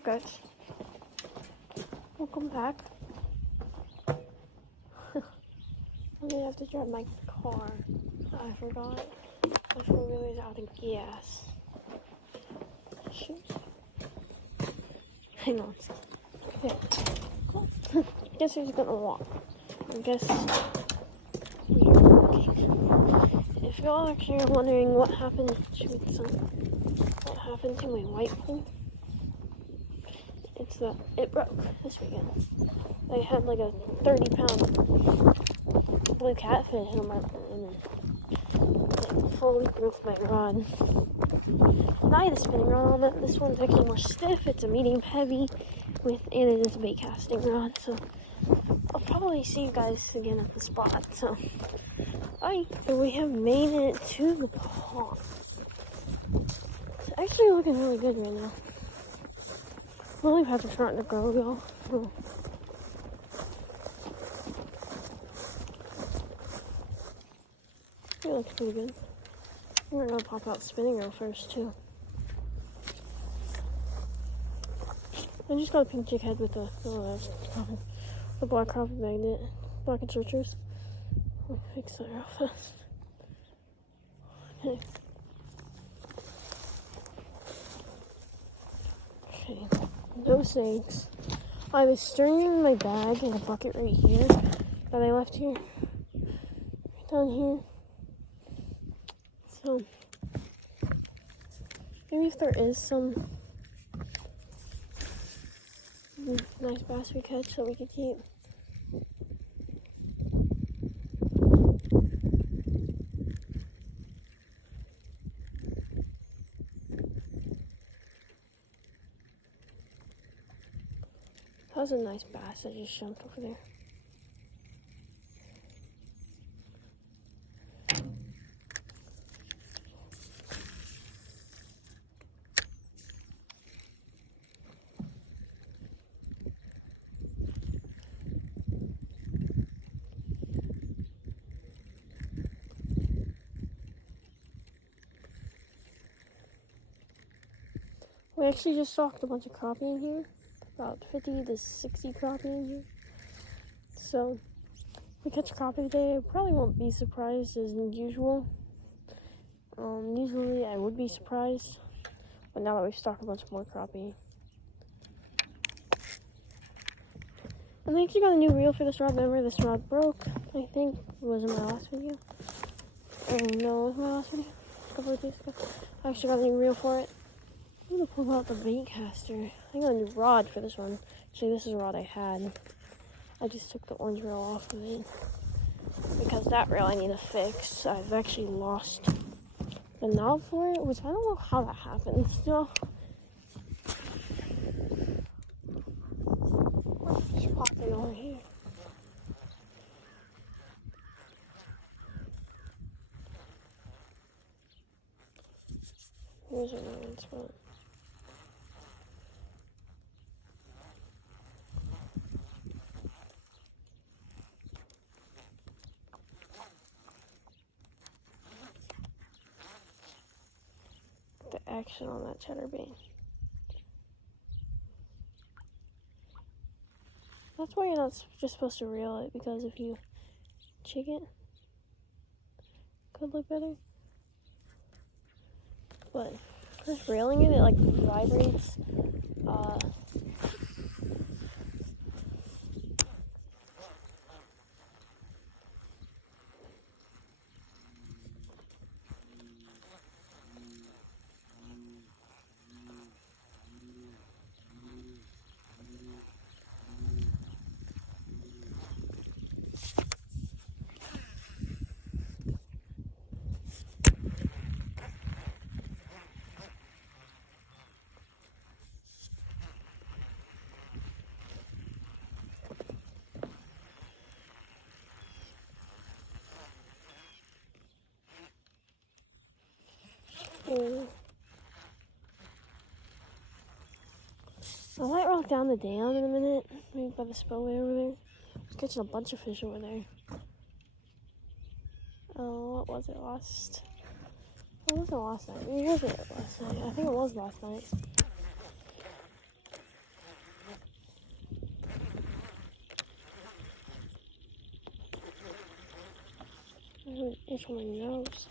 up, guys? Welcome back. I'm gonna have to drive my car. I forgot. My 4-wheeler's out of gas. Shoot. Hang on. Okay. Cool. Guess who's gonna walk? I guess we are walking. If y'all actually are wondering what happened to my white pool, it's that it broke this weekend. I had like a 30-pound blue catfish on my and it fully broke my rod. And I had a spinning rod on it. This one's actually more stiff. It's a medium heavy and it is a bait casting rod. So I'll probably see you guys again at the spot. So so we have made it to the pond. It's actually looking really good right now. Lily pads are starting to grow, y'all. It looks pretty good. We're gonna pop out spinning reel first too. I just got a pink jig head with the black crappie magnet, black and chartreuse. Let me fix that real fast. Okay, no sinks. I was stirring my bag in a bucket right here that I left here, right down here. So maybe if there is some nice bass we catch that we could keep. That was a nice bass that just jumped over there. We actually just stocked a bunch of crappie in here. About 50 to 60 crappie in here. So, if we catch crappie today, I probably won't be surprised as usual. Usually I would be surprised, but now that we've stocked a bunch more crappie. And I actually got a new reel for this rod. Remember, this rod broke, I think. It was in my last video. Oh no, it was my last video. A couple of days ago. I actually got a new reel for it. I'm gonna pull out the bait caster. I got a new rod for this one. Actually, this is a rod I had. I just took the orange reel off of it because that reel I need to fix. I've actually lost the knob for it, which I don't know how that happened still. What's popping over here? Here's another one spot. The action on that chatterbait. That's why you're not just supposed to reel it, because if you jig it, could look better. But just reeling it, it like vibrates. I might walk down the dam in a minute, maybe by the spillway over there. I was catching a bunch of fish over there. What was it last? It wasn't last night. Maybe was it last night? I think it was last night. It's on my nose.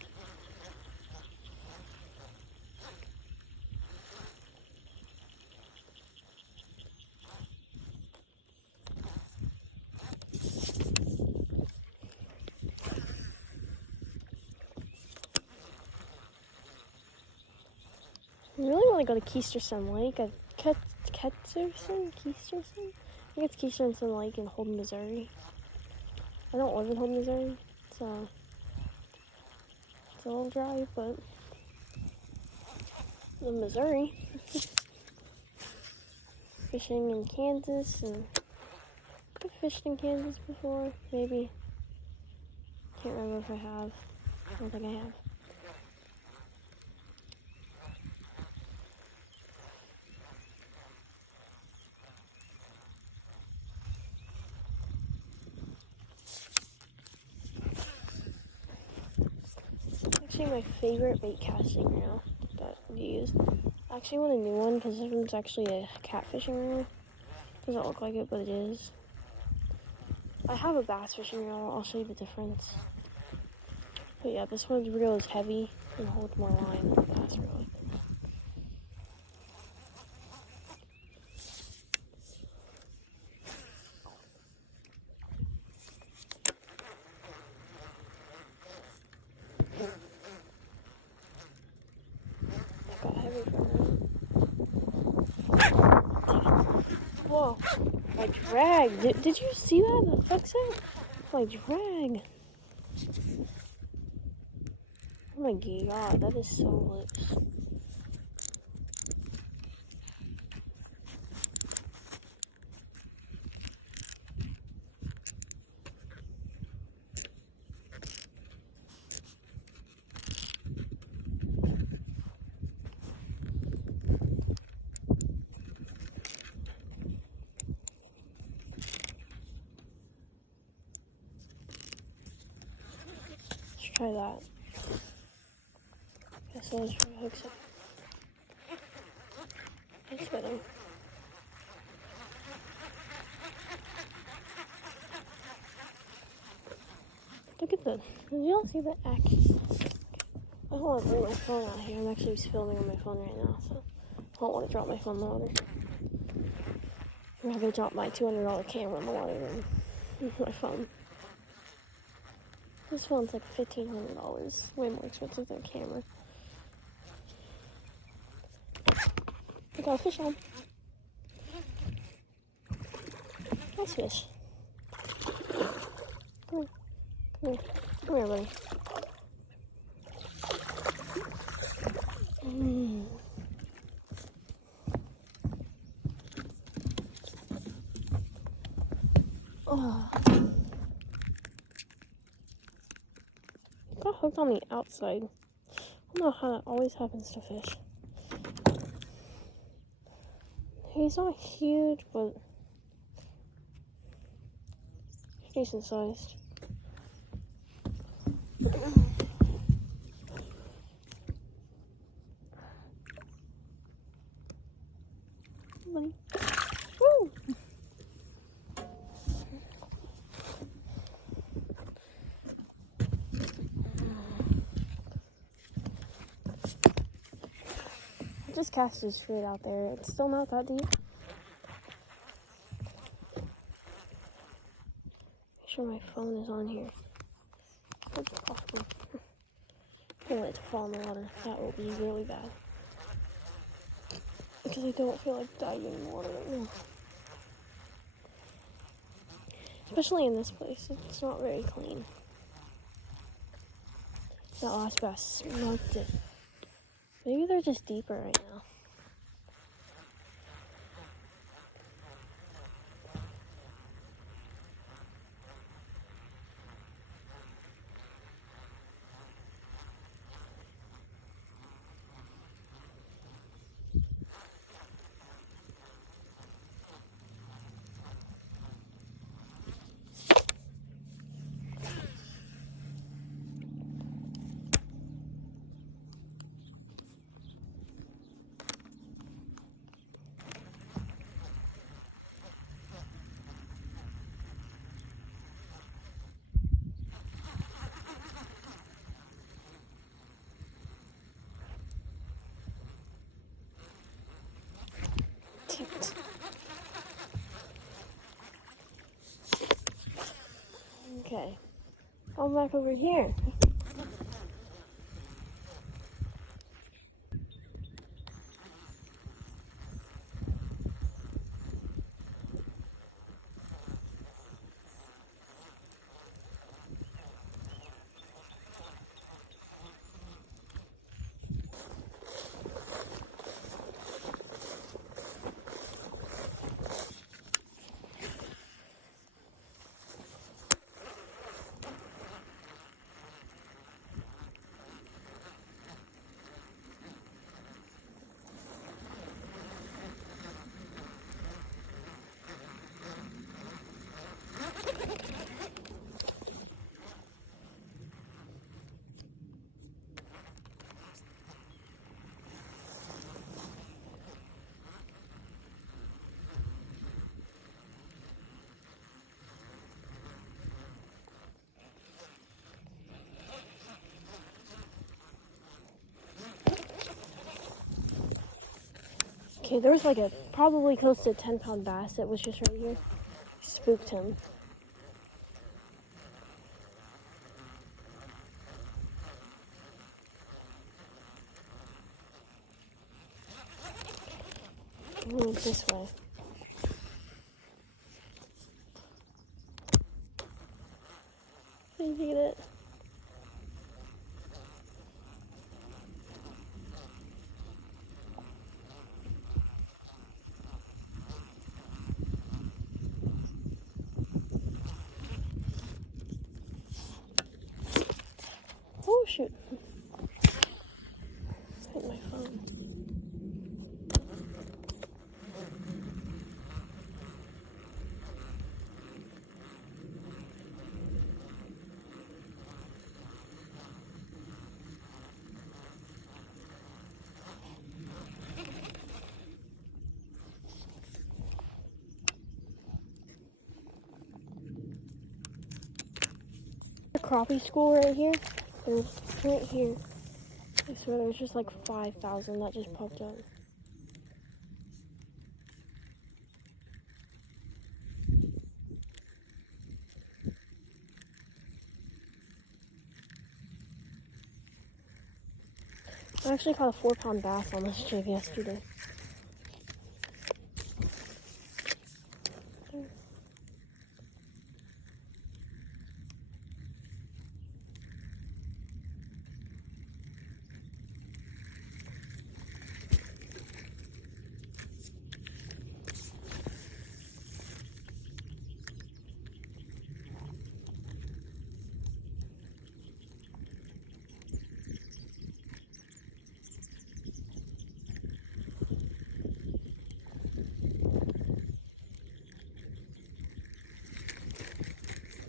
I really want to go to Keisterson Lake. Keisterson? I think it's Keisterson Lake in Holden, Missouri. I don't live in Holden, Missouri, so it's a little dry, but in Missouri. Fishing in Kansas, and I've fished in Kansas before, maybe. Can't remember if I have. I don't think I have. Actually, my favorite bait casting reel that we use. I actually want a new one because this one's actually a catfishing reel. Doesn't look like it, but it is. I have a bass fishing reel. I'll show you the difference. But yeah, this one's reel is heavy and holds more line than the bass reel. Got heavy for now. Whoa, my drag. Did you see that? The fuck's that? My drag. Oh my god, that is so loose. Let's try that. Guess I'll just try to hook some. It's fitting. Look at that. Did y'all see that axe? I don't want to bring my phone out here. I'm actually filming on my phone right now, so I don't want to drop my phone in the water. I'm not going to drop my $200 camera in the water than my phone. This phone's like $1,500. Way more expensive than a camera. I got a fish on. Nice fish. Come here. Come here. Come here, buddy. Oh. Got hooked on the outside. I don't know how that always happens to fish. He's not huge, but he's decent sized. Woo! I just cast it straight out there. It's still not that deep. Make sure my phone is on here. It's possible. I don't want it to fall in the water. That will be really bad. Because I don't feel like diving in the water right now. Especially in this place. It's not very clean. That last bass smoked it. Maybe they're just deeper right now. come back over here. Okay, there was like a probably close to 10-pound bass that was just right here. Spooked him. He went this way. Did you get it? Oh shoot. Hit my phone. The crappie school right here. There's right here. I swear there's just like 5,000 that just popped up. I actually caught a 4-pound bass on this jig yesterday.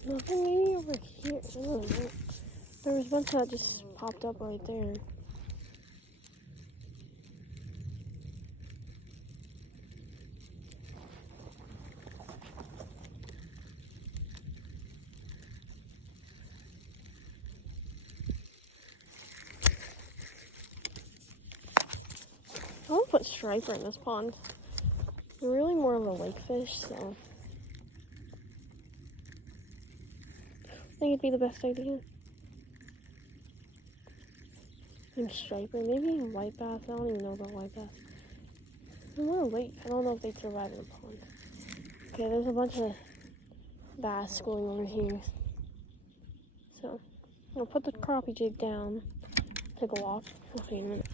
Nothing maybe over here. I don't know. There was a bunch that just popped up right there. I want to put striper in this pond. They're really more of a lake fish, so I think it'd be the best idea. I think striper, maybe white bass. I don't even know about white bass. They're more lake. I don't know if they'd survive in a pond. Okay, there's a bunch of bass going over here. So I'll put the crappie jig down. Take a walk. I'll see you in a minute.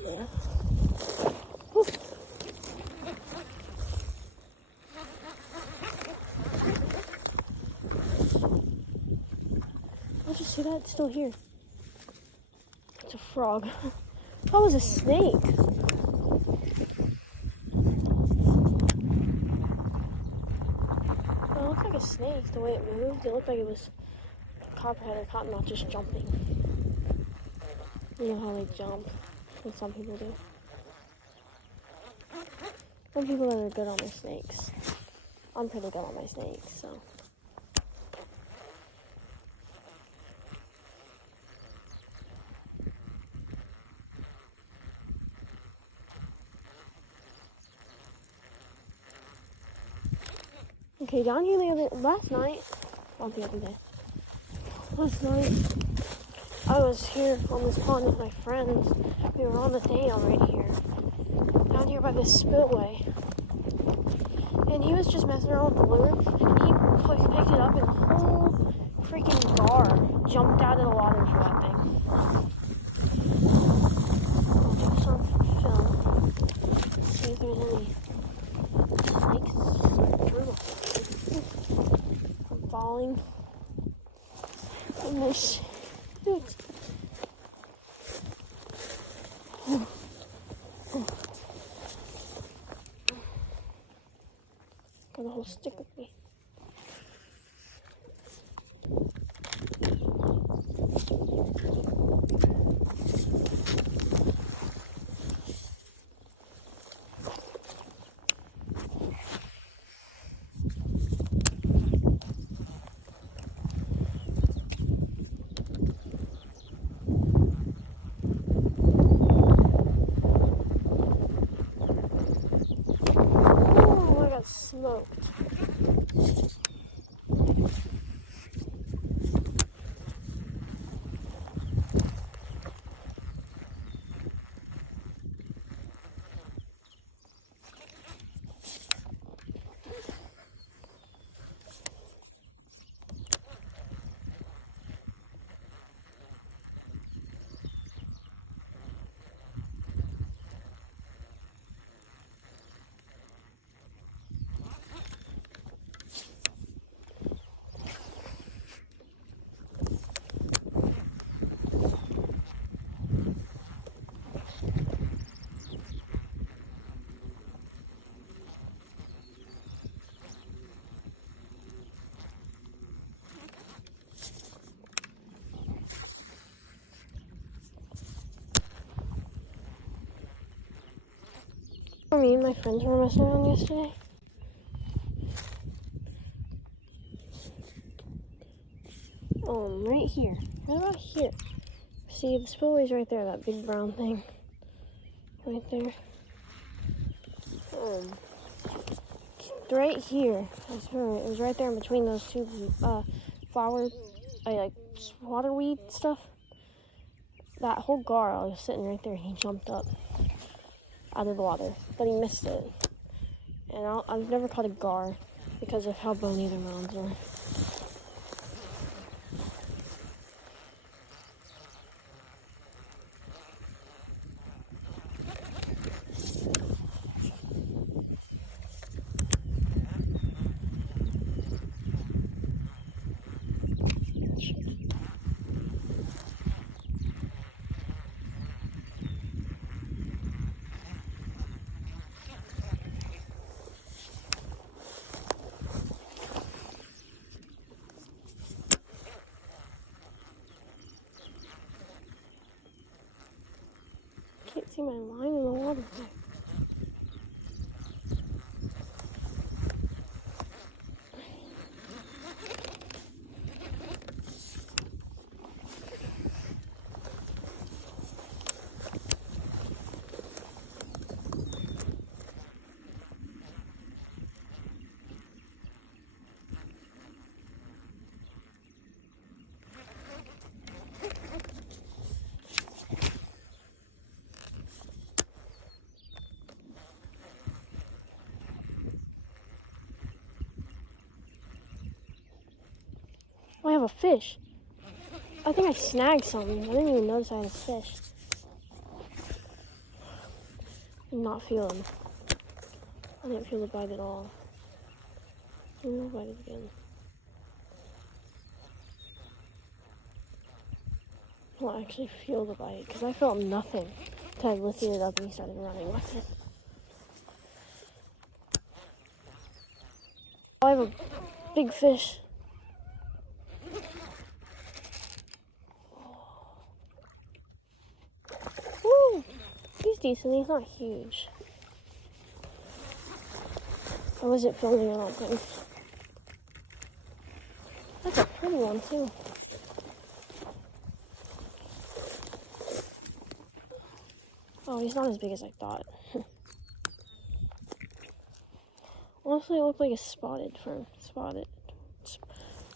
Yeah. Woo. I'll just see that it's still here. It's a frog. That was a snake. It looked like a snake the way it moved. It looked like it was copperhead or cottonmouth just jumping. You know how they jump, and some people do. Some people that are good on the snakes. I'm pretty good on my snakes, so. Okay, down here last night, not the other day, last night, I was here on this pond with my friends. We were on the dam right here, down here by this spillway. And he was just messing around with the lure, and he picked it up, and the whole freaking gar jumped out of the water for that thing. I'll do some film. See if there's any snakes through. I'm falling. And there's shoots. Got a whole stick with me. Oh, I got smoked. Me and my friends were messing around yesterday. Right here. Right about here. See, the spillway's right there, that big brown thing. Right there. Right here. I swear, it was right there in between those two flower, waterweed stuff. That whole gar, I was sitting right there, he jumped up out of the water, but he missed it. And I've never caught a gar because of how bony the rounds are. Can't see my line in the water. Oh, I have a fish. I think I snagged something. I didn't even notice I had a fish. I'm not feeling. I didn't feel the bite at all. I'm gonna bite it again. I don't actually feel the bite because I felt nothing until I lifted it up and he started running with it. I have a big fish. Woo! He's decent, he's not huge. I wasn't filming, I don't think. That's a pretty one, too. Oh, he's not as big as I thought. Honestly, it looked like a spotted firm. Spotted.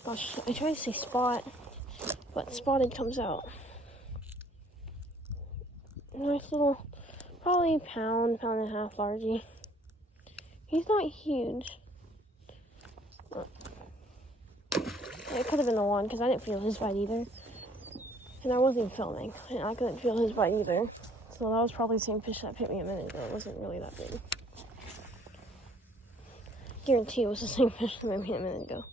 Gosh, I tried to say spot, but spotted comes out. Nice little, probably pound and a half largie. He's not huge. It could have been the one, because I didn't feel his bite either. And I wasn't even filming, and I couldn't feel his bite either. So that was probably the same fish that hit me a minute ago. It wasn't really that big. Guarantee it was the same fish that hit me a minute ago.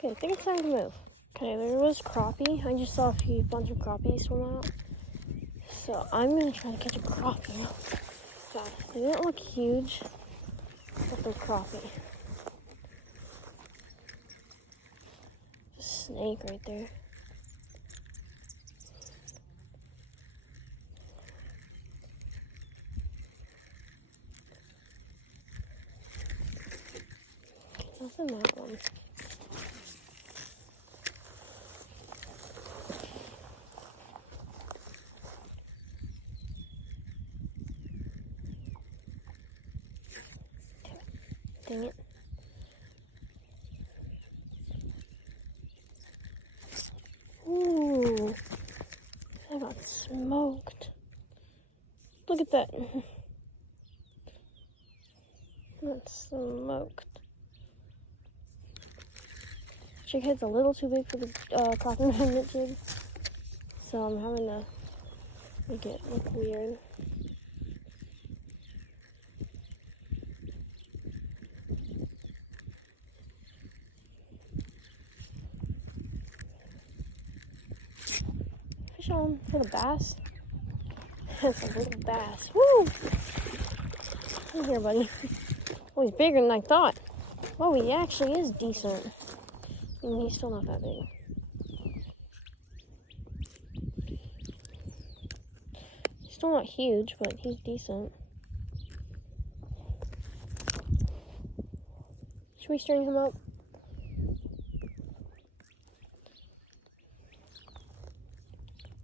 Okay, I think it's time to move. Okay, there was crappie. I just saw a bunch of crappies swim out. So I'm gonna try to catch a crappie. Yeah, they didn't look huge, but they're crappie. There's a snake right there. Nothing that one. Dang it. Ooh, I got smoked. Look at that. Got smoked. Jig head's a little too big for the cotton magnet jig, so I'm having to make it look weird. Fish on for the bass. That's a little bass. Woo! Come here, buddy. Oh, he's bigger than I thought. Oh, he actually is decent. I mean, he's still not that big. He's still not huge, but he's decent. Should we string him up?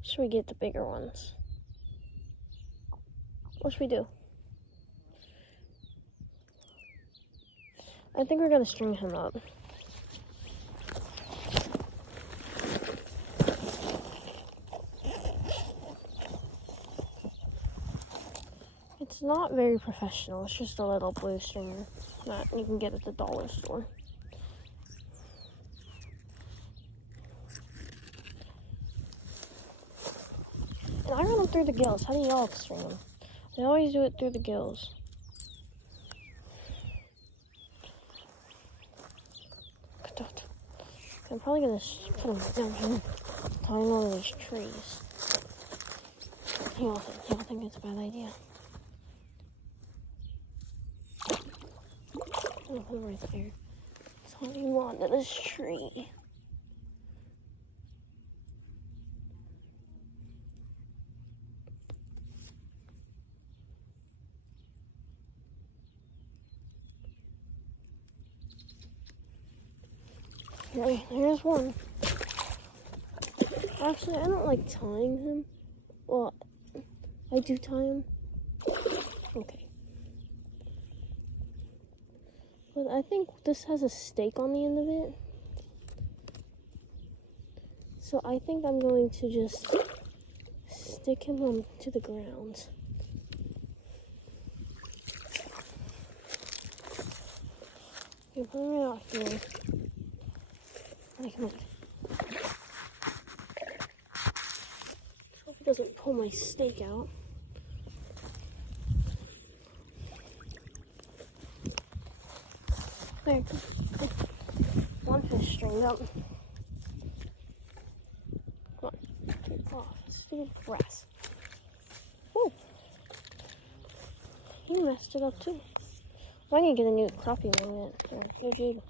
Should we get the bigger ones? What should we do? I think we're gonna string him up. It's not very professional. It's just a little blue stringer that you can get at the dollar store. And I run them through the gills. How do y'all string them? I always do it through the gills. I'm probably gonna put them down here, tying one of these trees. Y'all think it's a bad idea? I'll put it right there. Tying him onto this tree. Okay, there's one. Actually, I don't like tying him. Well, I do tie him. Okay. But I think this has a stake on the end of it. So I think I'm going to just stick him onto the ground. Okay, put him right out here. Hope he doesn't pull my stake out. There, strained up. Come on. Oh, stupid grass. Whoa. He messed it up too. Well, I need to get a new crappie magnet or a new jig.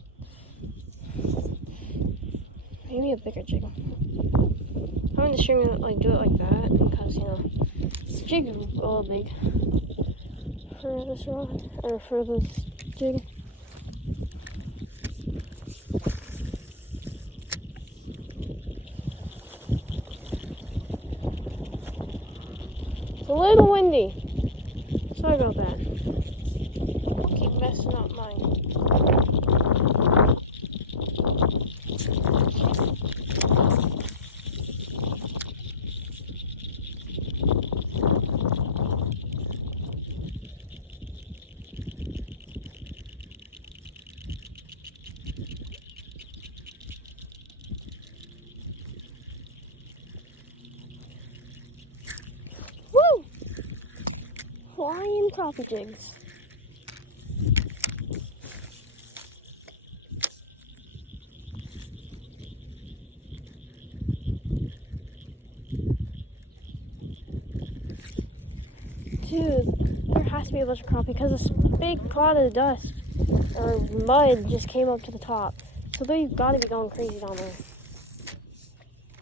Maybe a bigger jig. I'm going to string it, like, do it like that because, you know, this jig is a little big for this rod, or for this jig. It's a little windy. Sorry about that. I'll keep messing up mine. Woo! Flying crappie jigs. Dude, there has to be a bunch of crappie because this big cloud of dust or mud just came up to the top. So they've got to be going crazy down there.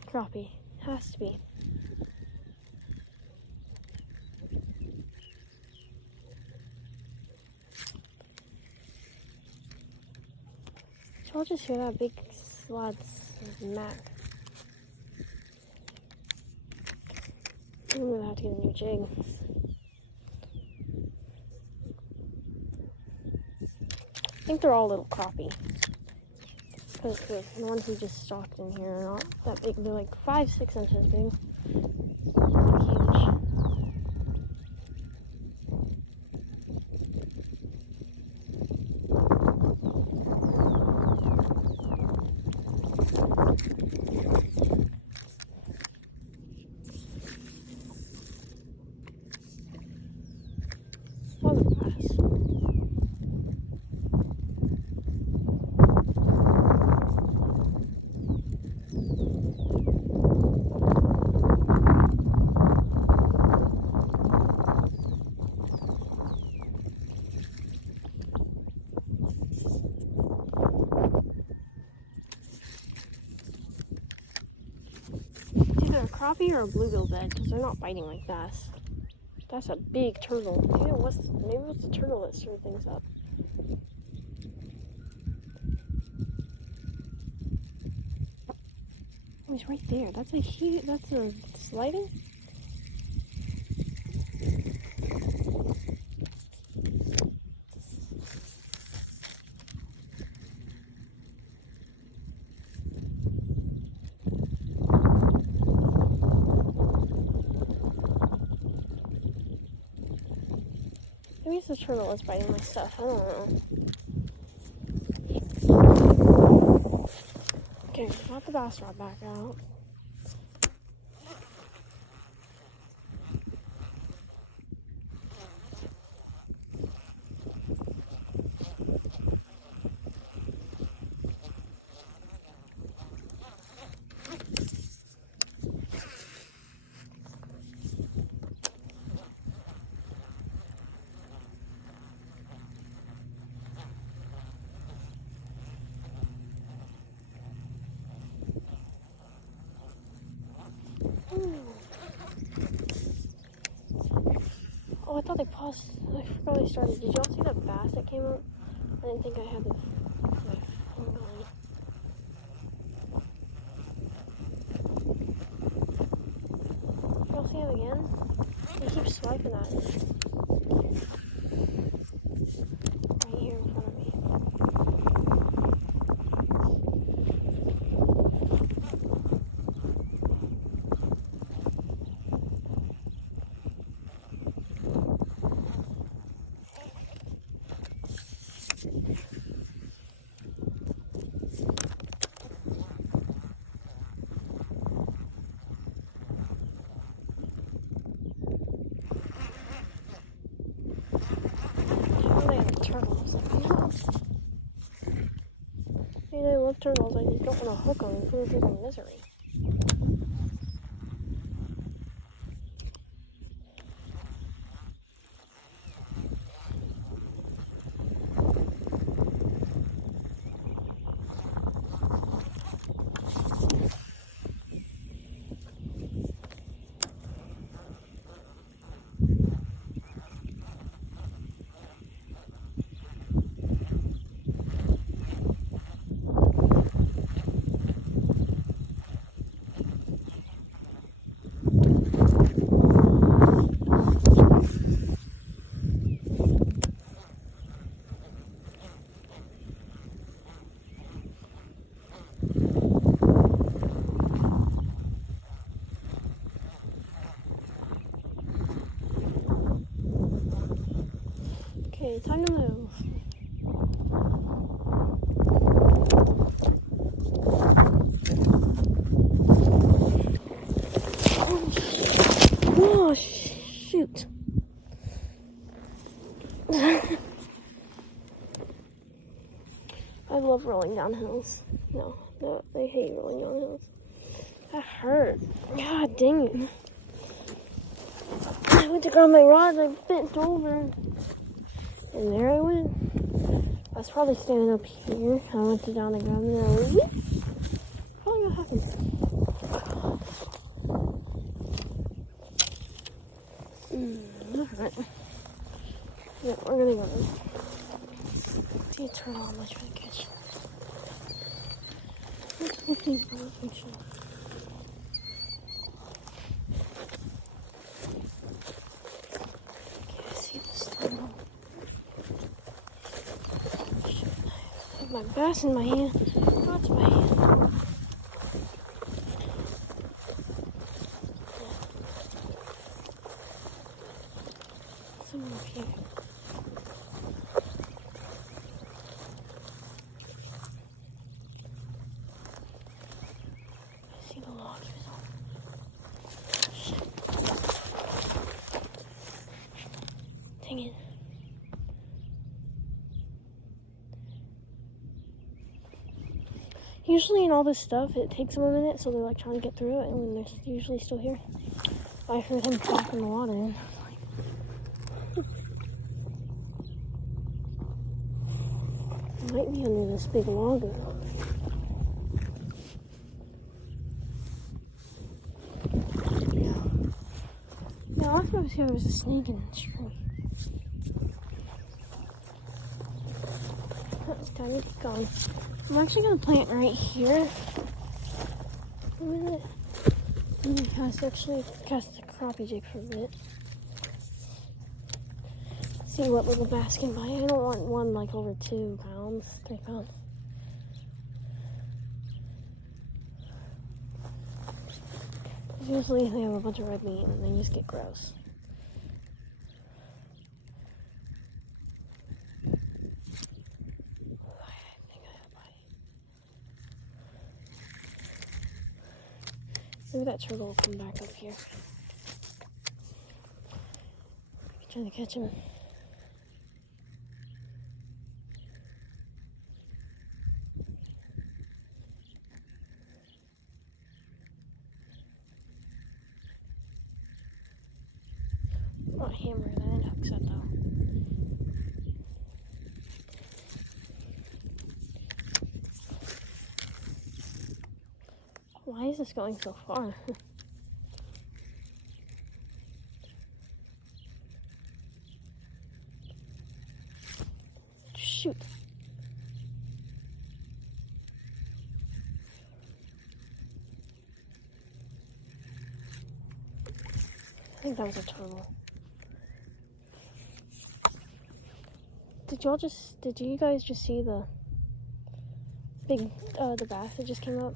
Crappie. Has to be. So I'll just hear that big slot smack. I'm gonna have to get a new jig. I think they're all little crappie. Because the ones we just stocked in here are not that big. They're like 5-6 inches big. Huge. Other bass. It's either a crappie or a bluegill bed because they're not biting like bass. That's a big turtle. Maybe it was the turtle that stirred things up. Oh, he's right there. That's a slider? Maybe it's the turtle that's biting my stuff. I don't know. Okay, got the bass rod back out. Oh, I thought they paused. I forgot they started. Did y'all see that bass that came up? I didn't think I had my phone on. Y'all see him again? He keeps swiping at it. Right here in front of me. turtles. I just don't want to hook them and put them through their misery. Okay, time to move. Oh, shoot. I love rolling down hills. No, I hate rolling down hills. That hurt. God dang it. I went to grab my rod, I bent over. And there I went. I was probably standing up here. I went to down and grab it and I was probably what happened. Alright. Yeah, we're gonna go in. See a turtle on my try to catch. Okay, I see this turtle. I have my bass in my hand. That's my hand. Someone up here. I see the logs. Shit. Dang it. Usually in all this stuff, it takes them a minute, so they're like trying to get through it, and when they're usually still here, I heard him drop in the water. And it might be under this big log. Yeah, last time I was here, there was a snake in the tree. Time to keep going. I'm actually gonna plant right here. A minute. I'm gonna cast the crappie jig for a bit. See what little bass can bite. I don't want one like over 2 pounds, 3 pounds. Usually they have a bunch of red meat and they just get gross. Maybe that turtle will come back up here. I'm trying to catch him. Not hammer that, it hooks it though. Why is this going so far? Shoot. I think that was a turtle. Did you guys just see the big, the bass that just came up?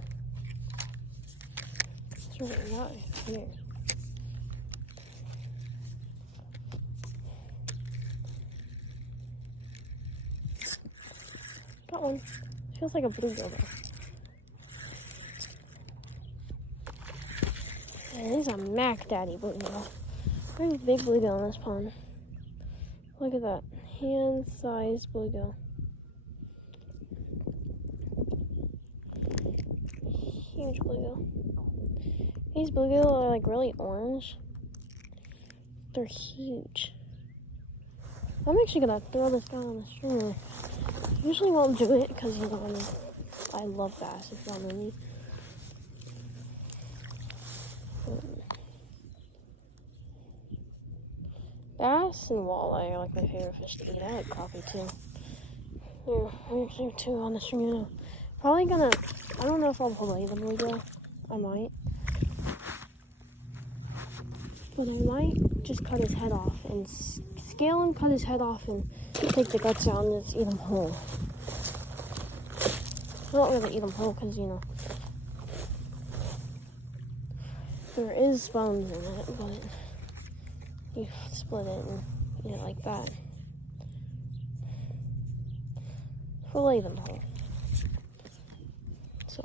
It's really not here. Got one. Feels like a bluegill though. And it is a Mac Daddy bluegill. Very big bluegill in this pond. Look at that. Hand-sized bluegill. huge bluegill. These bluegill are like really orange. They're huge. I'm actually gonna throw this guy on the streamer. Usually won't do it because, you know, I love bass, if you don't know me. Bass and walleye are like my favorite fish to eat. I like crappie too. They're two on the stream, you know. Probably gonna, I don't know if I'll fillet the bluegill. I might. But I might just cut his head off and scale him, cut his head off, and take the guts out and just eat them whole. I don't really eat them whole because, you know, there is bones in it, but you split it and eat it like that. Fillet them whole. So.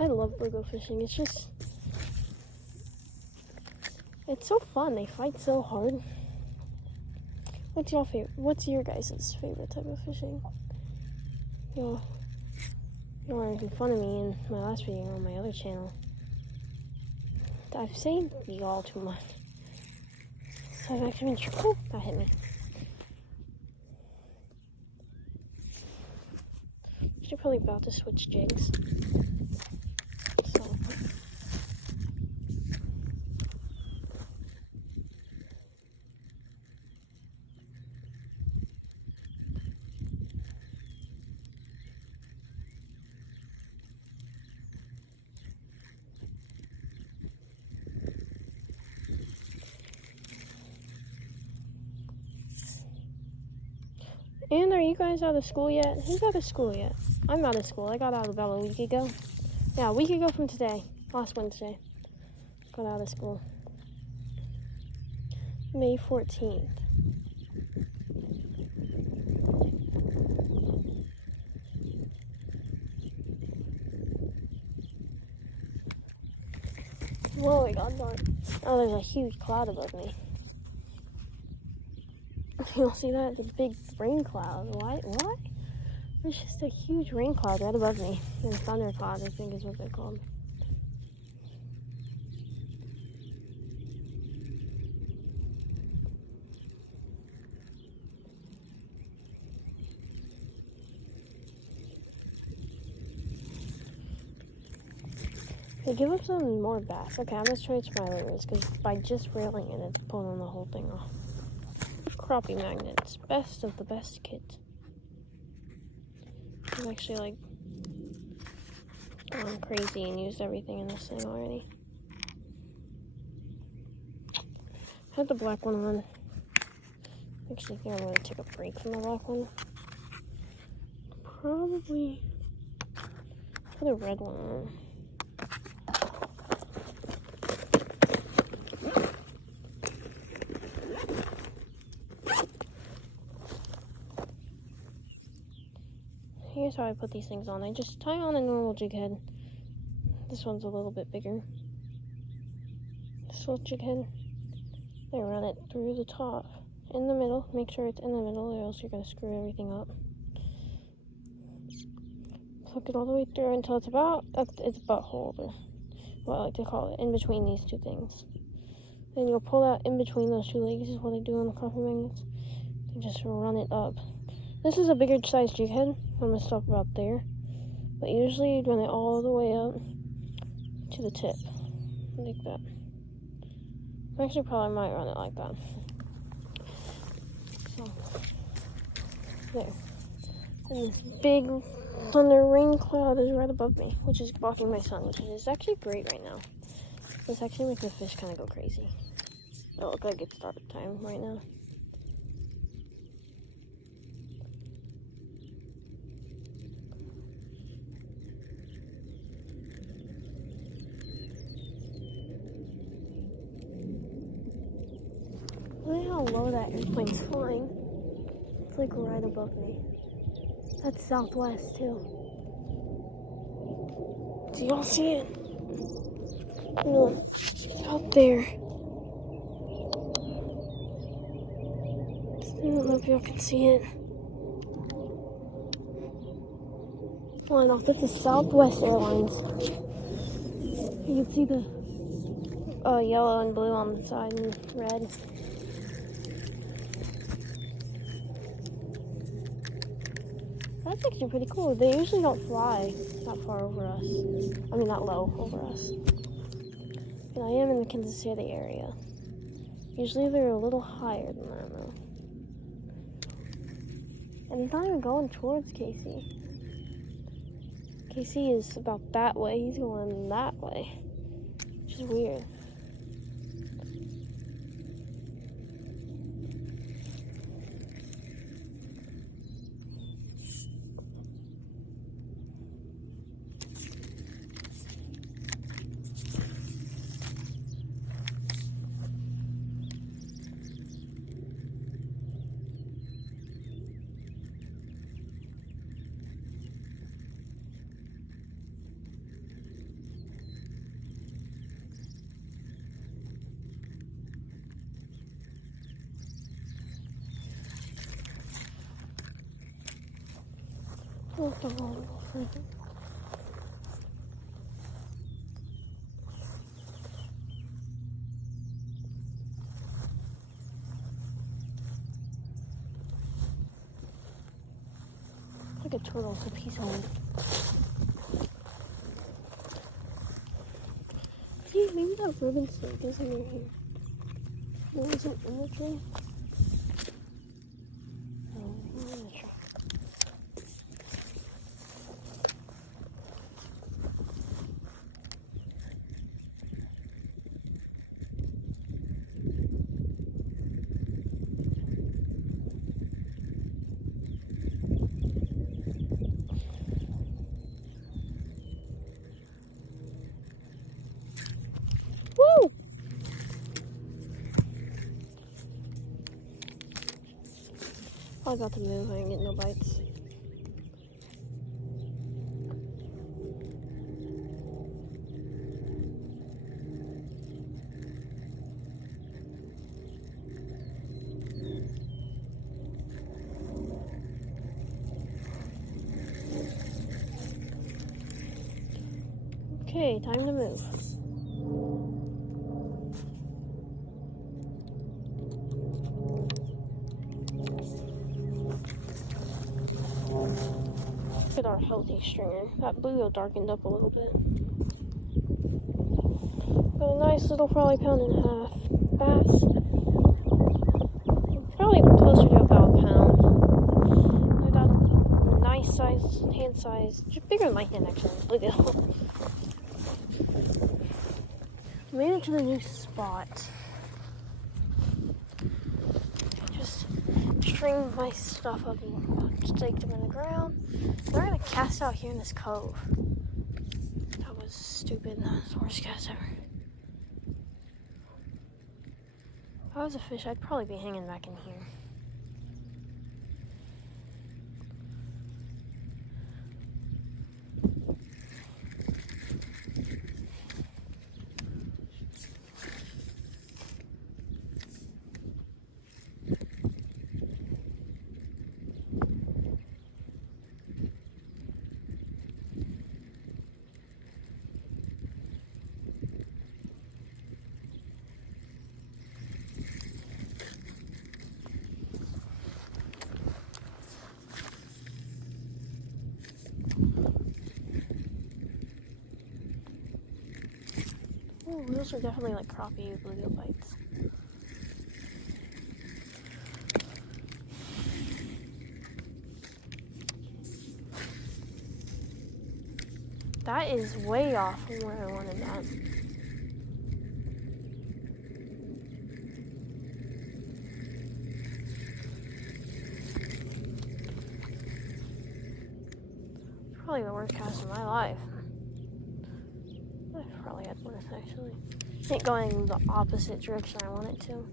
I love bluegill fishing. It's just, it's so fun. They fight so hard. What's your favorite? What's your guys' favorite type of fishing? You were making fun of me in my last video on my other channel. I've seen y'all too much. So I've actually been oh, that hit me. She's probably about to switch jigs. So. And are you guys out of school yet? Who's out of school yet? I'm out of school. I got out about a week ago. Yeah, a week ago from today. Last Wednesday. Got out of school. May 14th. Whoa, it got dark. Oh, there's a huge cloud above me. You'll see that? It's a big rain cloud. Why? What? There's just a huge rain cloud right above me. And a thunder cloud, I think is what they're called. Hey, give up some more bass. Okay, I'm gonna switch my lures because by just railing it, it's pulling the whole thing off. Crappie magnets. Best of the best kit. I'm actually like gone crazy and used everything in this thing already. Had the black one on. Actually, I think I'm going to take a break from the black one. Probably put a red one on. Here's how I put these things on. I just tie on a normal jig head. This one's a little bit bigger. This little jig head. I run it through the top, in the middle. Make sure it's in the middle, or else you're going to screw everything up. Hook it all the way through until it's about its butthole, or what I like to call it, in between these two things. Then you'll pull out in between those two legs, is what I do on the coffee magnets. And just run it up. This is a bigger size jig head. I'm going to stop about there. But usually you run it all the way up to the tip. Like that. Actually, probably might run it like that. So, there. And this big thunder rain cloud is right above me, which is blocking my sun, which is actually great right now. This actually makes the fish kind of go crazy. It looks like it's start time right now. Look how low that airplane's flying. It's like right above me. That's southwest too. Do y'all see it? Look, out there. I don't know if y'all can see it. Flying off. This is Southwest Airlines. You can see the yellow and blue on the side and red. That's actually pretty cool. They usually don't fly that far over us. I mean, not low over us. And I am in the Kansas City area. Usually they're a little higher than that though. And he's not even going towards Casey. Casey is about that way. He's going that way. Which is weird. Oh, the wrong friend. Like a turtle, so he's home. See, maybe that ribbon snake is under here. There isn't in the tree. Oh, in the tree. Woo! I got to move, I ain't getting no bites. Okay, time to move. Look at our healthy stringer. That bluegill darkened up a little bit. Got a nice little probably £1.5 bass. Probably closer to about a pound. I got a nice size, hand size, bigger than my hand actually, bluegill. Made it to the new spot. Just string my stuff up and stake them in the ground. We're gonna cast out here in this cove. That was stupid. That was the worst cast ever. If I was a fish, I'd probably be hanging back in here. Oh, those are definitely like crappie bluegill bites. That is way off from where I wanted that. Probably the worst cast of my life. I probably had worse actually. Ain't going the opposite direction I want it to.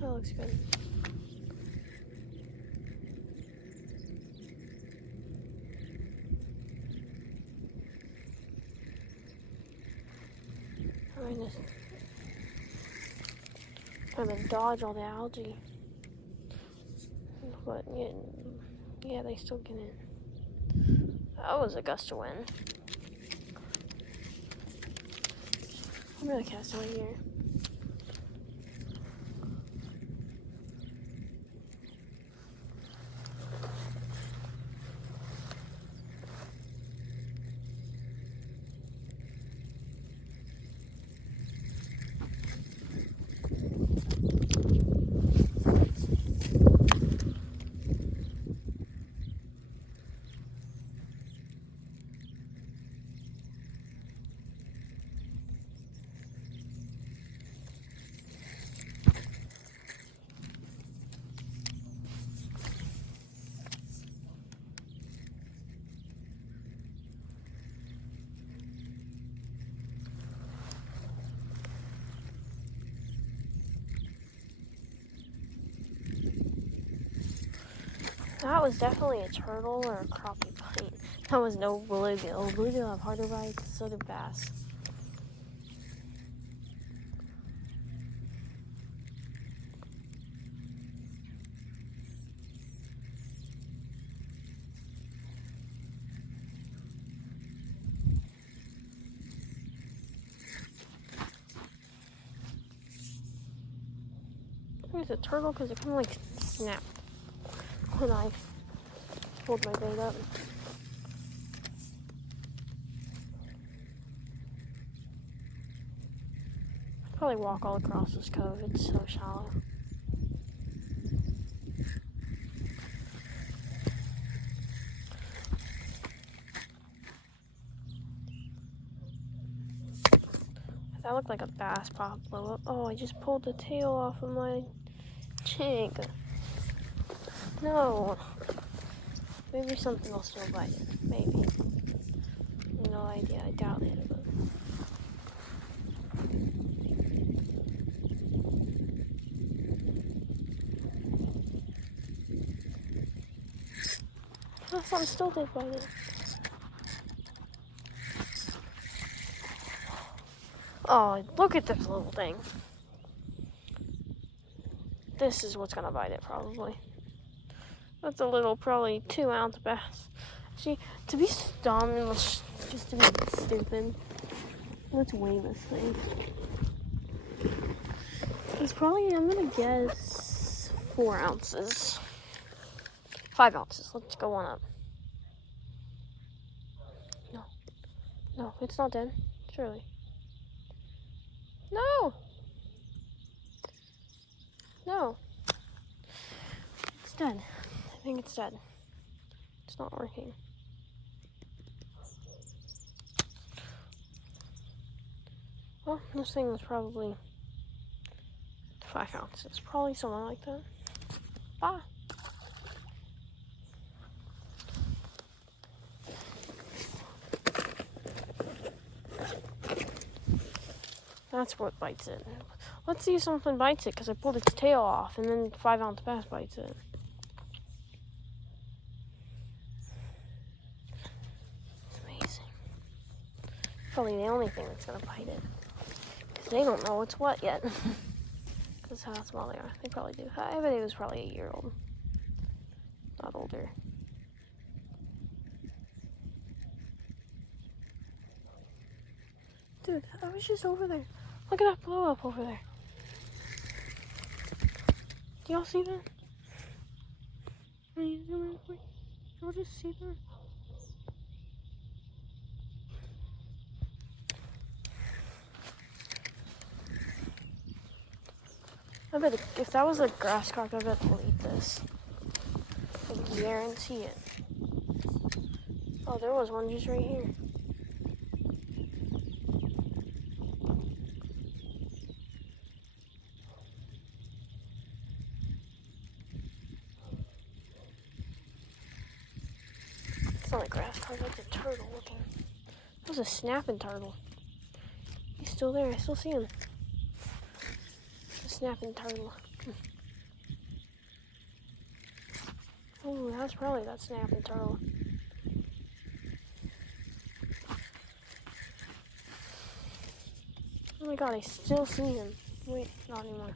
That looks good. Trying to dodge all the algae. But yeah, they still get in. That was a gust of wind. I'm gonna cast out here. That was definitely a turtle or a crappie bite. That was no bluegill. Bluegill have harder bites, so do bass. I think it's a turtle because it kind of like snapped when I pulled my bait up. I'd probably walk all across this cove. It's so shallow. That looked like a bass pop blow up. Oh, I just pulled the tail off of my jig. No. Maybe something will still bite it. Maybe. No idea. I doubt it. But... oh, something still did bite it. Oh, look at this little thing. This is what's gonna bite it, probably. That's a little, probably 2-ounce bass. See, to be dumb and just to be stupid, let's weigh this thing. It's probably, I'm gonna guess, 4 ounces. 5 ounces. Let's go one up. No, it's not dead. Surely. No! No. It's dead. I think it's dead. It's not working. Well, this thing was probably 5 ounces. Probably something like that. Bye. That's what bites it. Let's see if something bites it, because I pulled its tail off, and then 5-ounce bass bites it. It's amazing. Probably the only thing that's going to bite it. Because they don't know what's what yet. Because how small they are. They probably do. I bet it was probably a year old. Not older. Dude, I was just over there. Look at that blow up over there. Do y'all see that? Y'all just see that? I bet if that was a grass carp, I bet they'll eat this. I guarantee it. Oh, there was one just right here. It's not a grass carp, that's a turtle looking. That was a snapping turtle. He's still there, I still see him. It's a snapping turtle. That's probably that snapping turtle. Oh my god, I still see him. Wait, not anymore.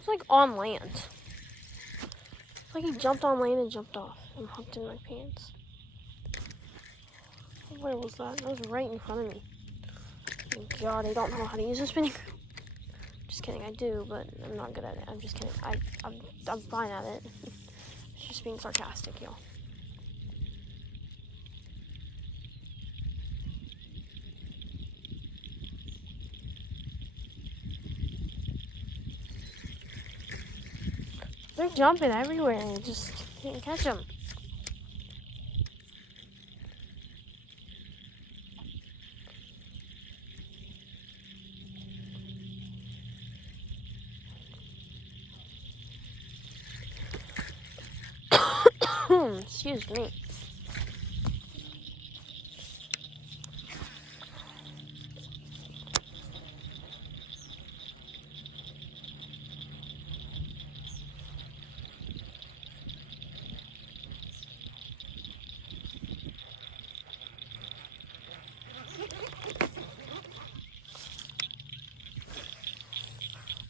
It's like on land. It's like he jumped on land and jumped off and hooked in my pants. Where was that? That was right in front of me. Oh god, I don't know how to use a spinning reel. Just kidding, I do, but I'm not good at it. I'm just kidding. I'm fine at it. It's just being sarcastic, y'all. They're jumping everywhere and you just can't catch them. Excuse me.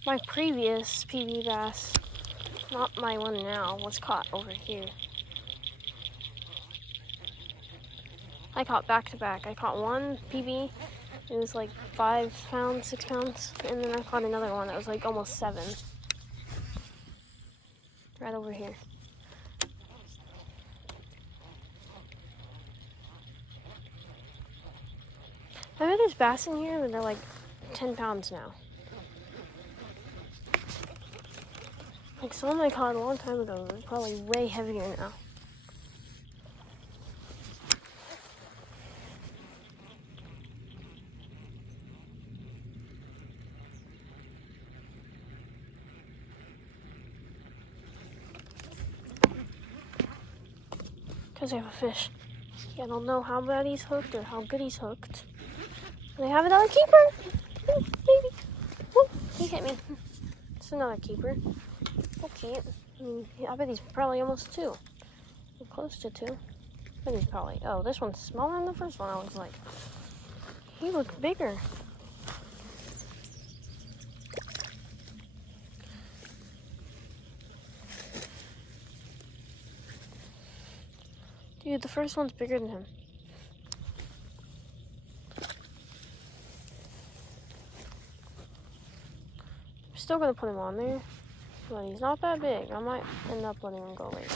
My previous PB bass, not my one now, was caught over here. I caught back to back. I caught one PB, it was like 5 pounds, 6 pounds, and then I caught another one that was like almost 7. Right over here. I bet there's bass in here, but they're like 10 pounds now. Like some I caught a long time ago, they're probably way heavier now. Because I have a fish. I don't know how bad he's hooked or how good he's hooked. And I have another keeper! Ooh, baby! Ooh, he hit me. It's another keeper. Okay. I bet he's probably almost 2. Or close to 2. But he's probably... Oh, this one's smaller than the first one. I was like... He looked bigger. Dude, the first one's bigger than him. I'm still gonna put him on there, but he's not that big. I might end up letting him go later.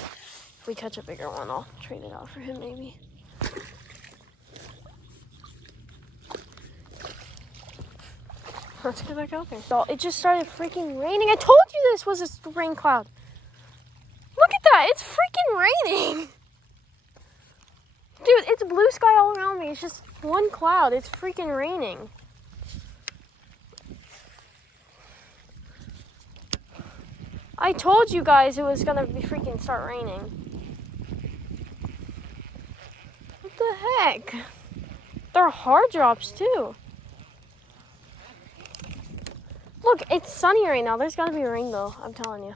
If we catch a bigger one, I'll trade it out for him maybe. Let's get back out there. So it just started freaking raining. I told you this was a rain cloud. Look at that, it's freaking raining. Dude, it's blue sky all around me. It's just one cloud. It's freaking raining. I told you guys it was gonna be freaking start raining. What the heck? They're hard drops too. Look, it's sunny right now. There's gotta be a rainbow, I'm telling you.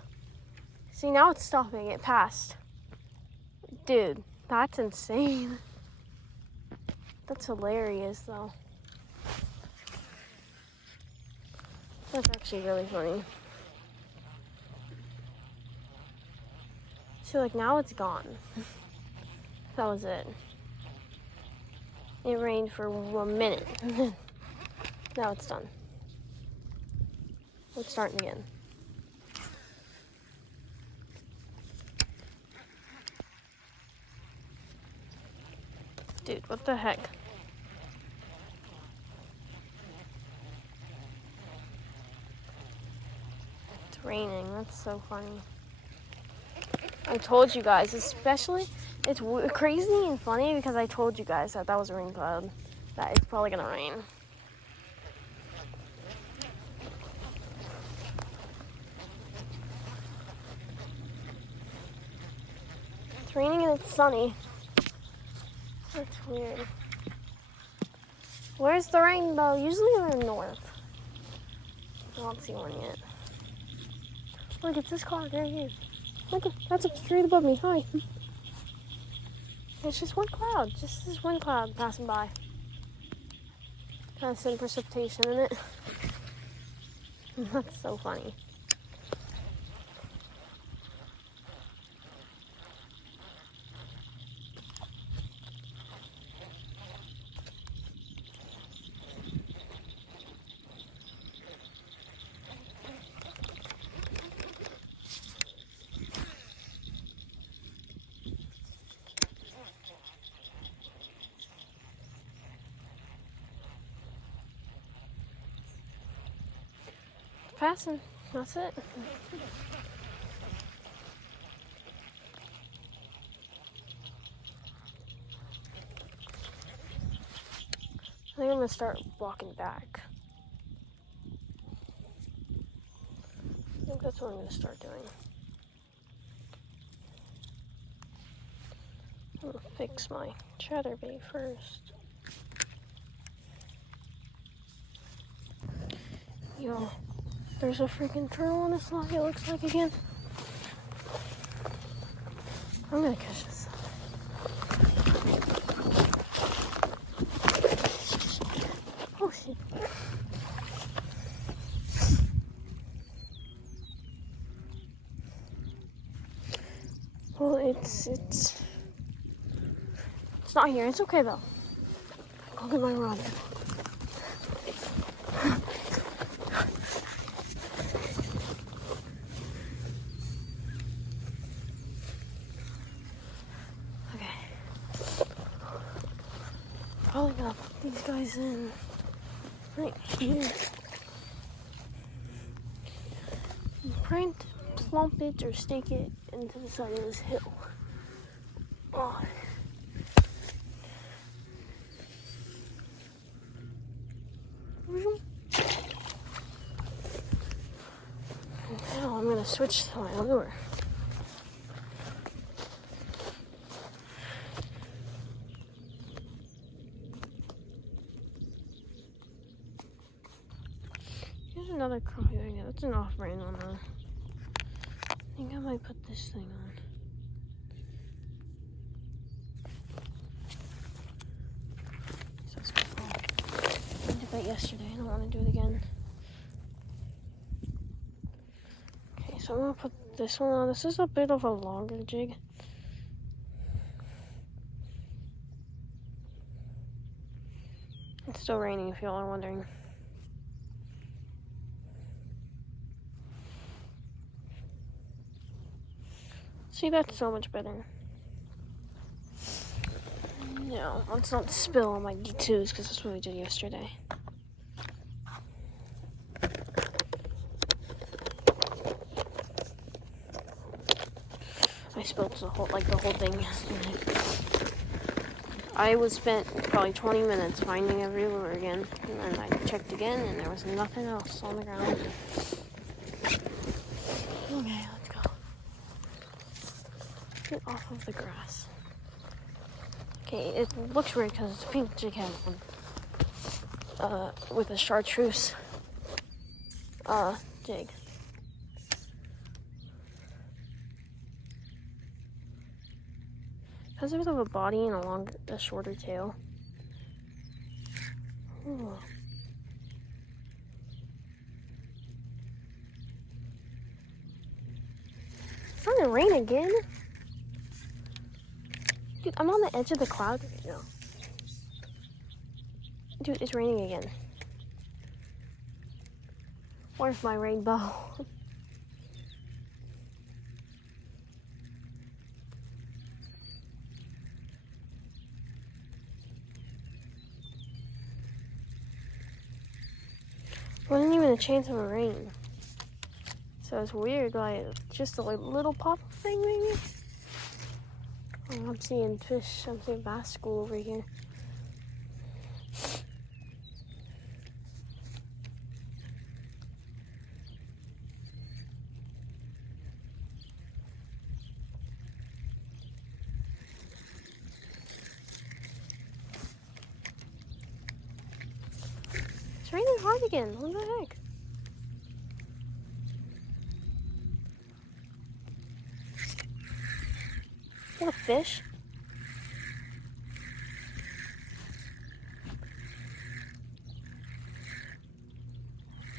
See, now it's stopping. It passed. Dude. That's insane. That's hilarious, though. That's actually really funny. See, like, now it's gone. That was it. It rained for a minute. Now it's done. It's starting again. Dude, what the heck? It's raining. That's so funny. I told you guys, especially, it's crazy and funny because I told you guys that was a rain cloud. That it's probably gonna rain. It's raining and it's sunny. That's weird. Where's the rainbow? Usually they're north. I don't see one yet. Look, it's this cloud right here. Look, that's up straight above me. Hi. It's just one cloud. Just this one cloud passing by. Kind of some precipitation in it. That's so funny. Passing. That's it. I think I'm gonna start walking back. I think that's what I'm gonna start doing. I'm gonna fix my chatterbait first. Yo, there's a freaking turtle on this log, it looks like again. I'm gonna catch this. Oh shit. Well, it's not here. It's okay though. I'll get my rod. Okay. Probably gonna put these guys in right here. I'm trying to plump it or stake it into the side of this hill. Oh. Now I'm gonna switch to my lure. Here's another crappie right now. That's an off-brand one though. I think I might put this thing on. So it's cool. I did that yesterday. I don't want to do it again. Okay, so I'm gonna put this one on. This is a bit of a longer jig. It's still raining if y'all are wondering. See, that's so much better. No, let's not spill on my D2s because that's what we did yesterday. I spilled the whole thing yesterday. I was spent probably 20 minutes finding every lure again, and then I checked again, and there was nothing else on the ground. Okay, let's go. Get off of the grass. Okay, it looks weird because it's a pink jig head one. With a chartreuse jig. Has a bit of a body and a shorter tail. Ooh. It's starting to rain again. Dude, I'm on the edge of the cloud right now. Dude, it's raining again. Where's my rainbow? Wasn't even a chance of a rain. So it's weird, like just a little pop thing maybe. Oh, I'm seeing fish, I'm seeing bass school over here. hard again. What the heck? Is that a fish?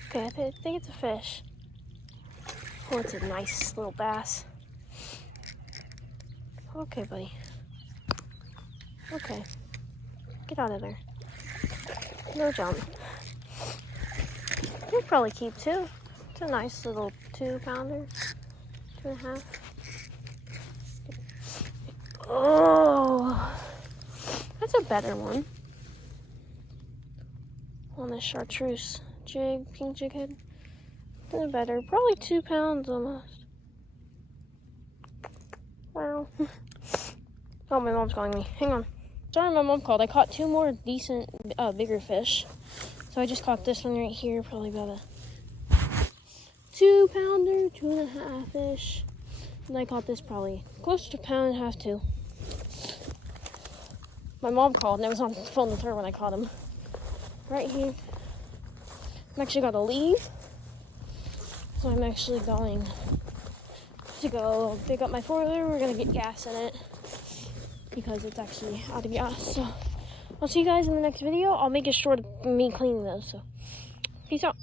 Okay, I think it's a fish. Oh, it's a nice little bass. Okay, buddy. Okay. Get out of there. No jump. You'd probably keep two. It's a nice little 2-pounder. 2.5. Oh, that's a better one. On the chartreuse jig, pink jig head. That's better. Probably 2 pounds almost. Wow. Oh, my mom's calling me. Hang on. Sorry, my mom called. I caught 2 more decent, bigger fish. So I just caught this one right here, probably about a 2-pounder, 2.5-ish. And I caught this probably close to 1.5 pounds too. My mom called and I was on the phone with her when I caught him. Right here. I'm actually got to leave. So I'm actually going to go pick up my 4-wheeler. We're going to get gas in it because it's actually out of gas. So I'll see you guys in the next video. I'll make it short of me cleaning those. So peace out.